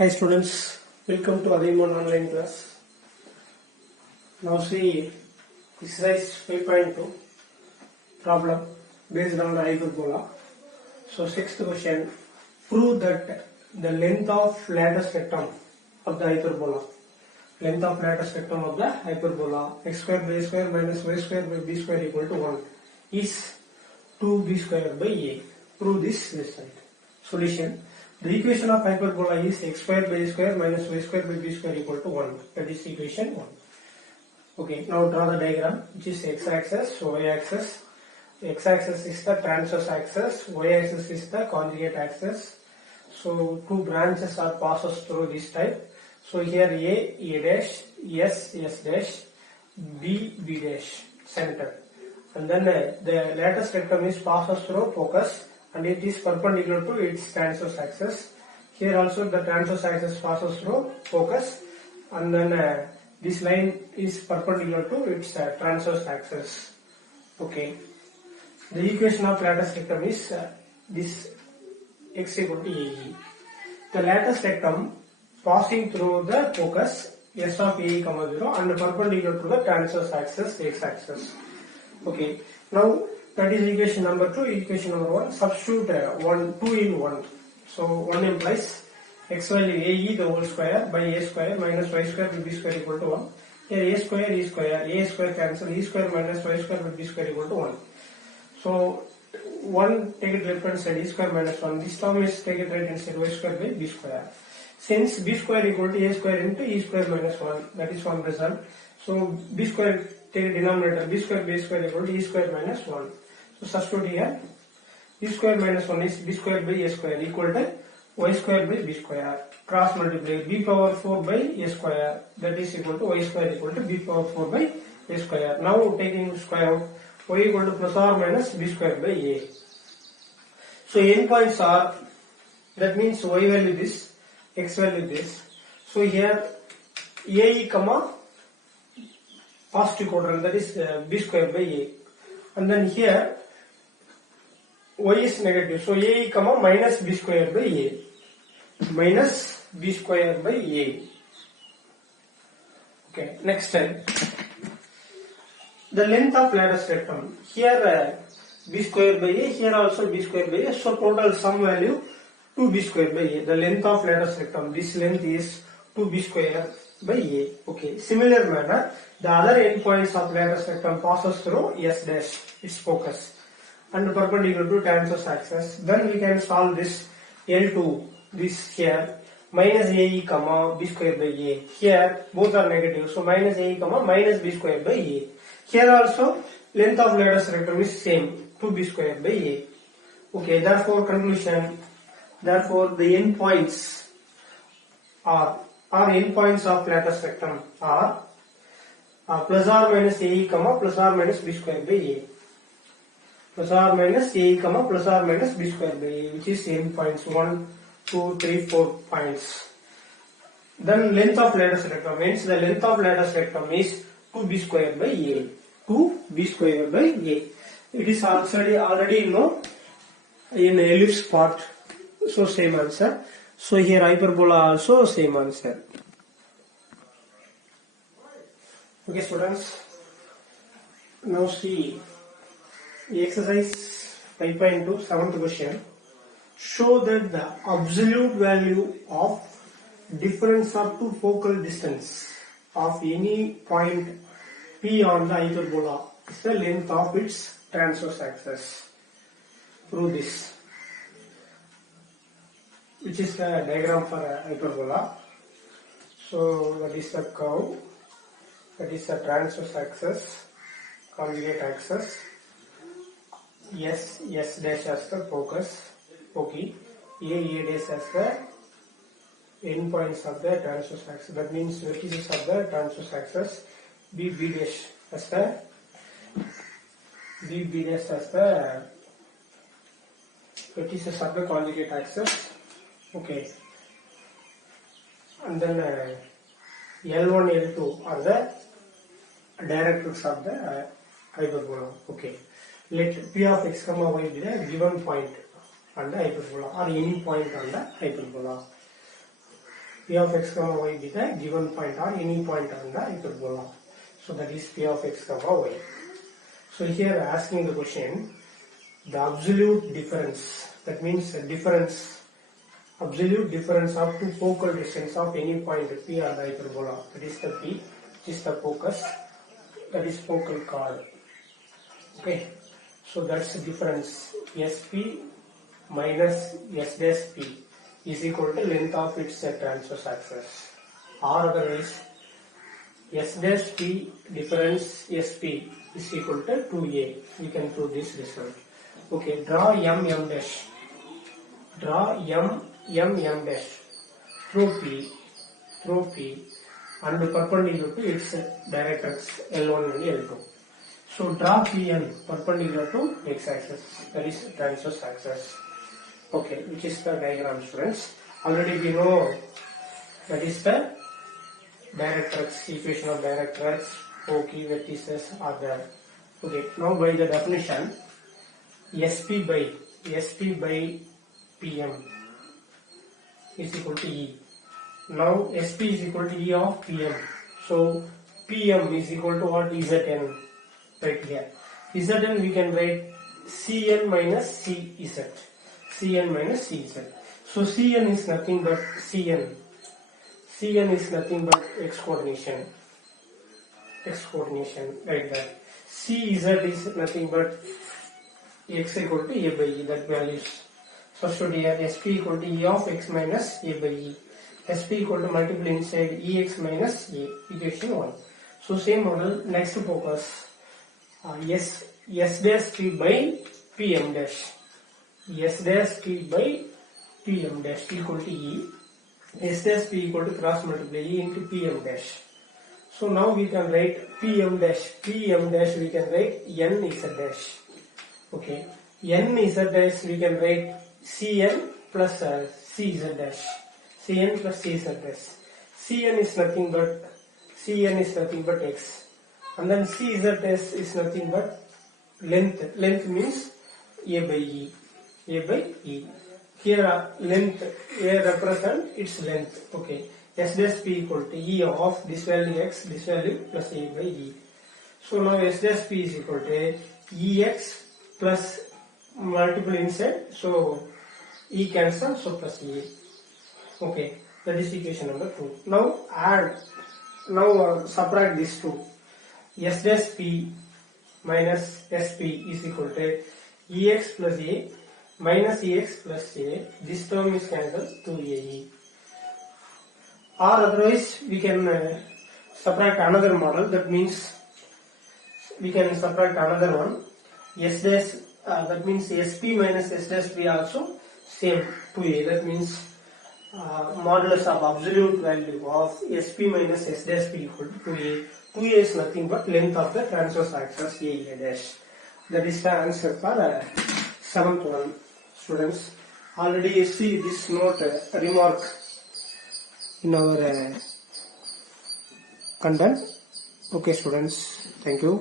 Hi students, welcome to Adimon online class. Now see exercise 5.2 problem based on the hyperbola. So sixth question, prove that the length of lattice rectum of the hyperbola, x square by a square minus y square by b square equal to 1 is 2b square by a. Prove this side. Solution. The equation of hyperbola is x square by a square minus y square by b square equal to 1. That is equation 1. Okay, now draw the diagram, which is x-axis, y-axis. X-axis is the transverse axis, y-axis is the conjugate axis. So two branches are passes through this type. So here A dash, S dash, B dash, center. And then the lattice rectum is passes through focus, and it is perpendicular to its transverse axis. Here also the transverse axis passes through focus, and then this line is perpendicular to its transverse axis. Okay. The equation of lattice rectum is this x equal to AE. The lattice rectum passing through the focus S of AE, 0 and perpendicular to the transverse axis x axis. Okay. Now that is equation number 2. Equation number 1. Substitute 2 in 1. So 1 implies x value AE the whole square by a square minus y square by b square equal to 1. Here a square, e square cancel, e square minus y square by b square equal to 1. So 1 take it left hand side, e square minus 1. This term is take it right hand side, y square by b square. Since b square equal to a square into e square minus 1, that is one result. So b square take a denominator, b square by a square equal to e square minus 1. So substitute here, e square minus 1 is b square by a square equal to y square by b square. Cross multiply b power 4 by a square, that is equal to y square equal to b power 4 by a square. Now taking square out, y equal to plus or minus b square by a. So endpoints are, that means y value this, x value this. So here AE comma positive quadrant, that is b square by a. And then here y is negative, so AE comma minus b square by a. Minus b square by a. Okay, next time. The length of lattice rectum. Here b square by a, here also b square by a. So total sum value 2b square by a. The length of lattice rectum. This length is 2b square by a. Okay. Similar manner, the other endpoints of lattice rectum passes through S dash, its focus, and perpendicular to transverse axis. Then we can solve this L2. This here minus AE comma b square by a. Here both are negative, so minus AE comma minus b square by a. Here also length of lattice rectum is same, 2b square by a. Okay, therefore conclusion, therefore the endpoints are endpoints of lattice rectum are plus or minus AE comma plus or minus b square by a. Plus or minus AE comma plus or minus b square by a, which is endpoints 1, 2, 3, 4 points. Then length of lattice rectum means the length of lattice rectum is 2b square by a. 2b square by a. It is already know in ellipse part. So same answer. So here hyperbola also same answer. Okay students. Now see exercise 5.2 7th question. Show that the absolute value of difference up to focal distance of any point P on the hyperbola is the length of its transverse axis. Prove this. Which is the diagram for a hyperbola. So that is the curve, that is the transverse axis, conjugate axis, S dash as the focus, okay, A dash as the endpoints of the transverse axis, that means vertices of the transverse axis, B dash as the vertices of the conjugate axis. Okay, and then L1, L2 are the directrix of the hyperbola. Okay, let P of x comma y be the given point on the hyperbola or any point on the hyperbola. P of x comma y be the given point or any point on the hyperbola. So that is P of x comma y. So here asking the question, the absolute difference, that means the difference, absolute difference of two focal distance of any point P on the hyperbola. That is the P, which is the focus, that is focal chord. Okay, so that's the difference. SP minus S dash P is equal to length of its transverse axis, or otherwise S dash P difference SP is equal to 2A. We can prove this result. Okay, draw M dash. Draw M dash through P and perpendicular to its directrix L1 and L2. So draw Pn perpendicular to x axis, that is transverse axis. Okay, which is the diagram, students. Already we know that is the directrix, equation of directrix, key vertices are there. Okay, now by the definition, SP by Pm is equal to E. Now SP is equal to E of Pm. So Pm is equal to what? Zn. Right here. Zn we can write Cn minus Cz. Cn minus Cz. So Cn is nothing but Cn. Cn is nothing but x coordination. X coordination like that. Cz is nothing but x equal to A by E, that values. Substitute here SP equal to E of x minus A by E. SP equal to multiple inside Ex minus A, equation 1. So same model, next focus. S dash P by Pm dash. S dash P by Pm dash equal to E. S dash P equal to cross multiply E into Pm dash. So now we can write Pm dash we can write Nz dash. Okay, Nz dash we can write Cn plus Cz dash. Cn plus Cz dash. Cn is nothing but x, and then Cz dash is nothing but length. Length means A by E. Here length A represent its length. Okay, S dash P equal to E of this value x, this value plus A by E. So now S dash P is equal to Ex plus multiple inside, so E cancel, so plus E. Okay, that is equation number 2. Now subtract these two. S dash P minus SP is equal to Ex plus A minus Ex plus A. This term is cancelled, 2AE. Or otherwise we can subtract another model, that means we can subtract another one. S dash, that means SP minus S dash P also same 2A, that means modulus of absolute value of SP minus S dash P equal to 2A. 2A is nothing but length of the transverse axis A dash. That is the answer for 7th one, students. Already you see this note remark in our content. Okay, students, thank you.